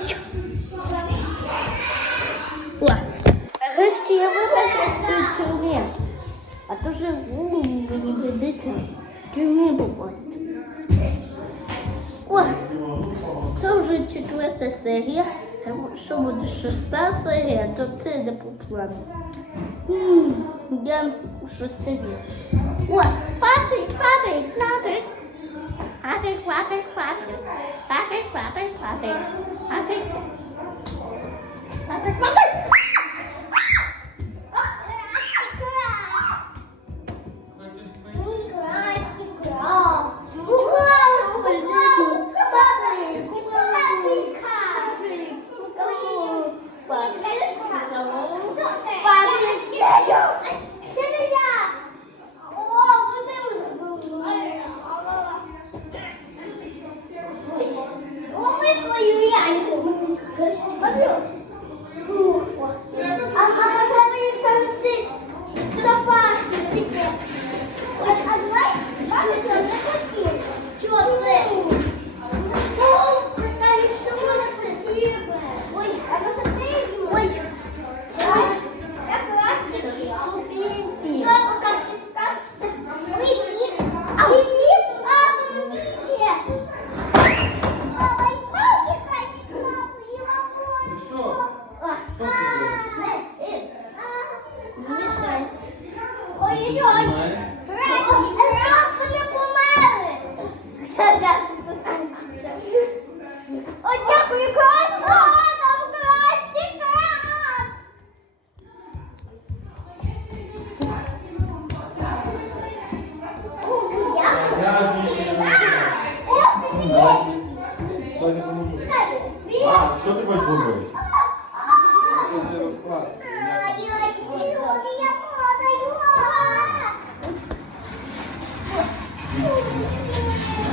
хочу. О, решті я вибрав тюрмі. А то же ну, мені прийдеться в тюрмі попасти. О, це вже четверта серія. Що буде шоста серія, то це йде по плану. Я шоста серія. О, падай. папик, папик. Patrick, Patrick, Patrick. Patrick, Patrick, Patrick. Patrick. Patrick, Patrick. Ôi,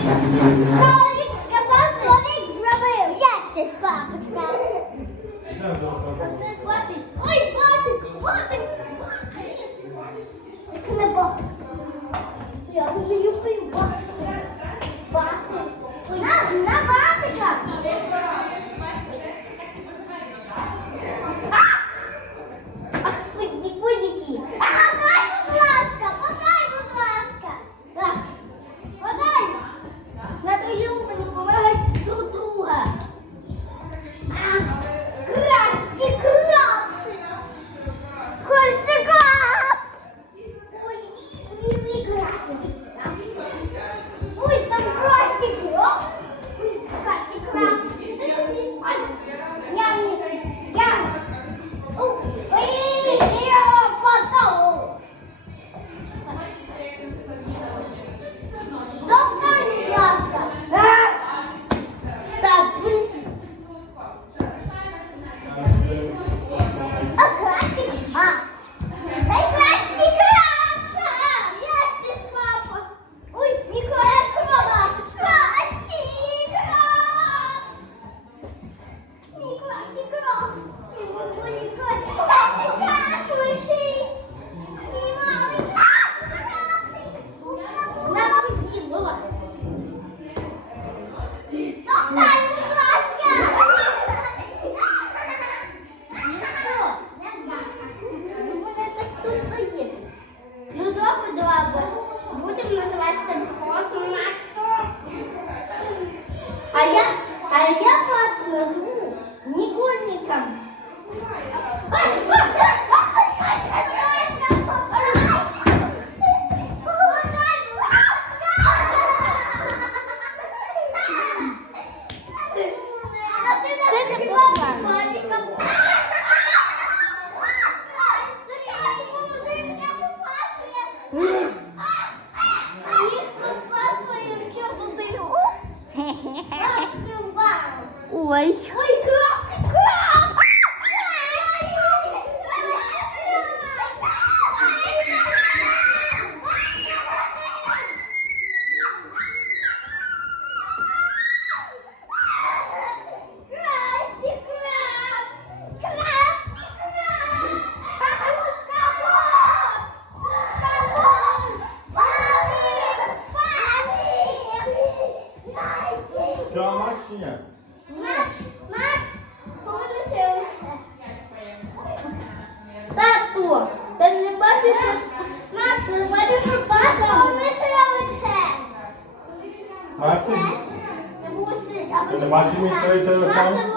Кролик сказав, кролик зробив. Я щось папочка. Ой, батик, батик. Я думаю, Oi. Макс, повернися. Тату, ти не бачиш, що... Макс, ти не бачиш, що тато? Повернися лице. Макс, не бачиш, що ти?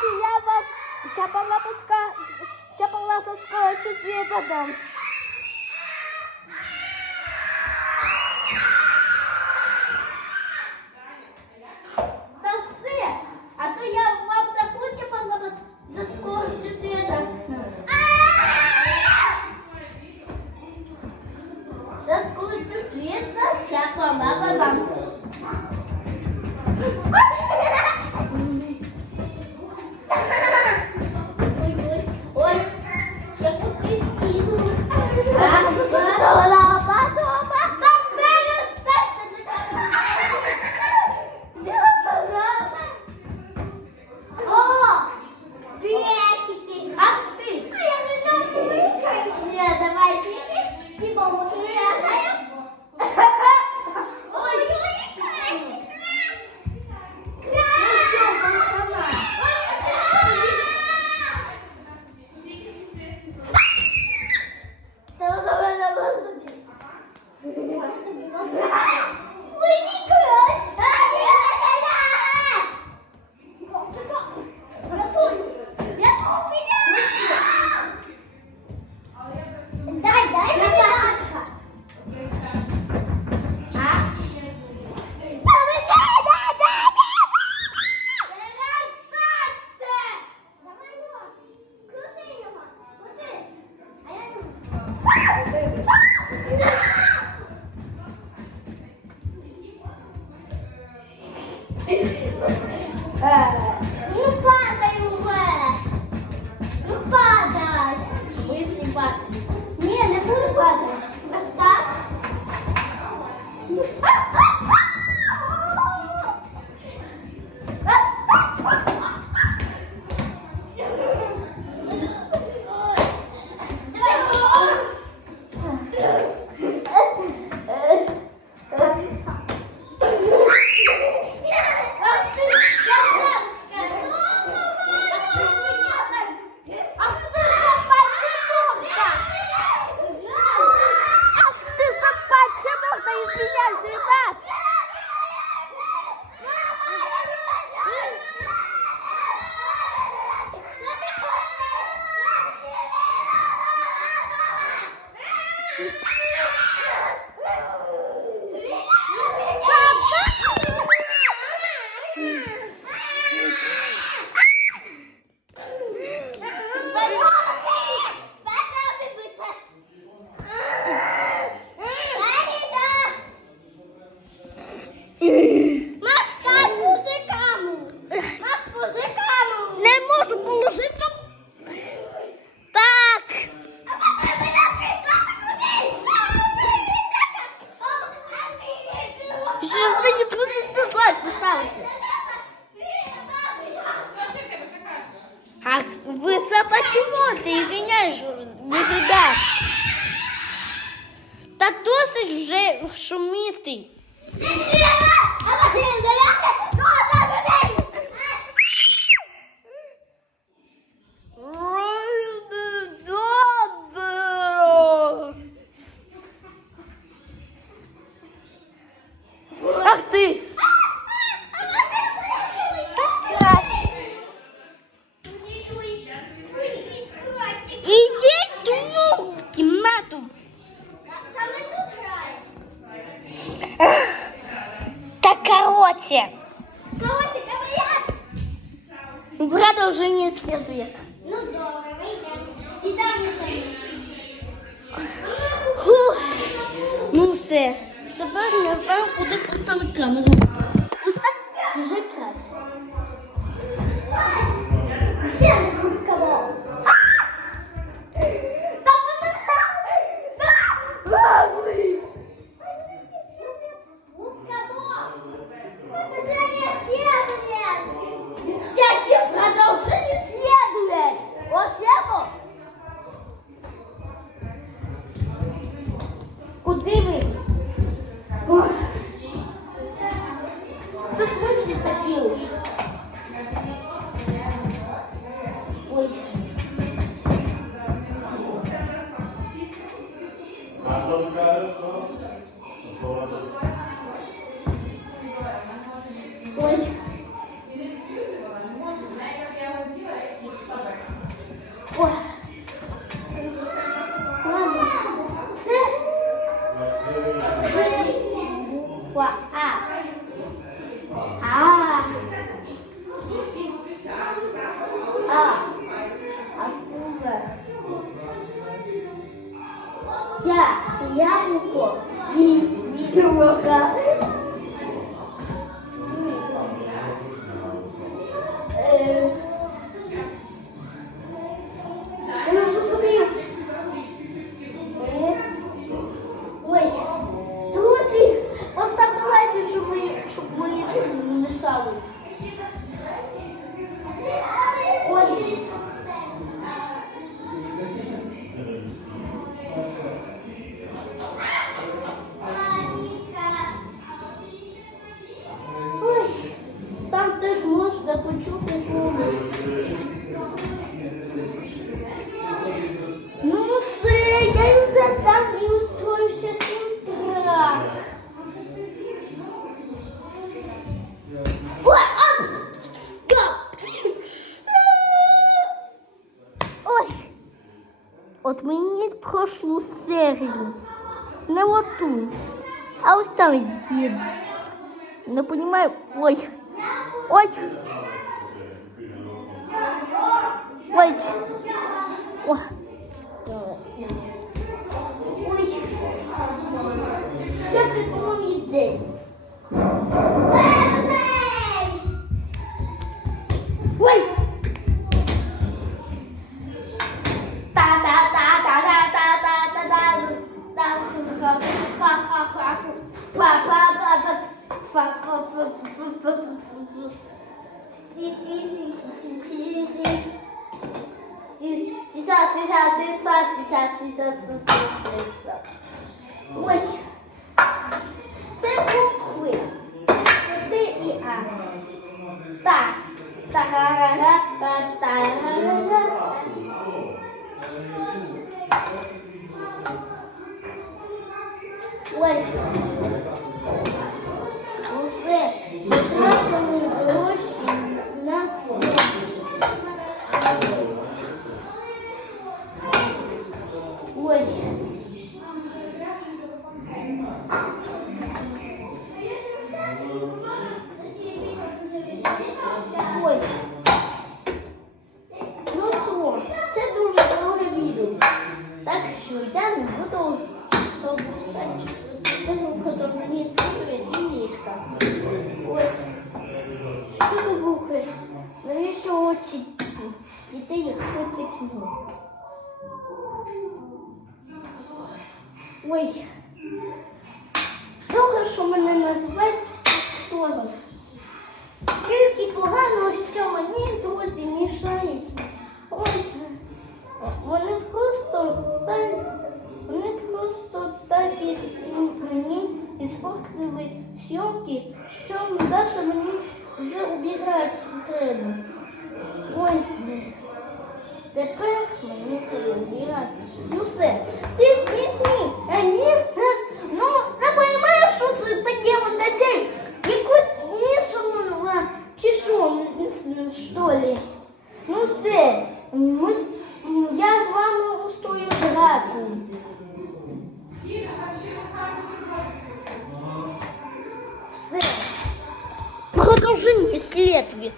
я вам чапалапуска, чапаласа скочит методом. Та 哎 number one. Та досить вже шуміти. Та короче, продолжение следует. Ну добре, ми йдемо. І там не Фух. Ну все. Тепер я знаю, куди поставити камеру. Ось так друзі От прошлую серию на Не оту. А є. Не понимаю. Ой. Ой. Ой. Ой. Ну все. Потратили гроші на. Ой. Ой. Ну що, це дуже добре відео. Так що я не буду пропускати. Йти, якщо. Ой. Добре, що мене називають актором. Тільки погано, що мені друзі мішають. Ой, вони просто вони просто так і мені іспортили сьомки, що Даша мені вже убігати треба. Ой. тепер мені треба убігати. Ну все, ти бідний, а ні, а, ну, не розумію, що це таке от дітей. Якусь мішану, а, чи що, м, що ли? Ну все, ми, з- м, я з вами устрою драку. Все. Продовження слід від.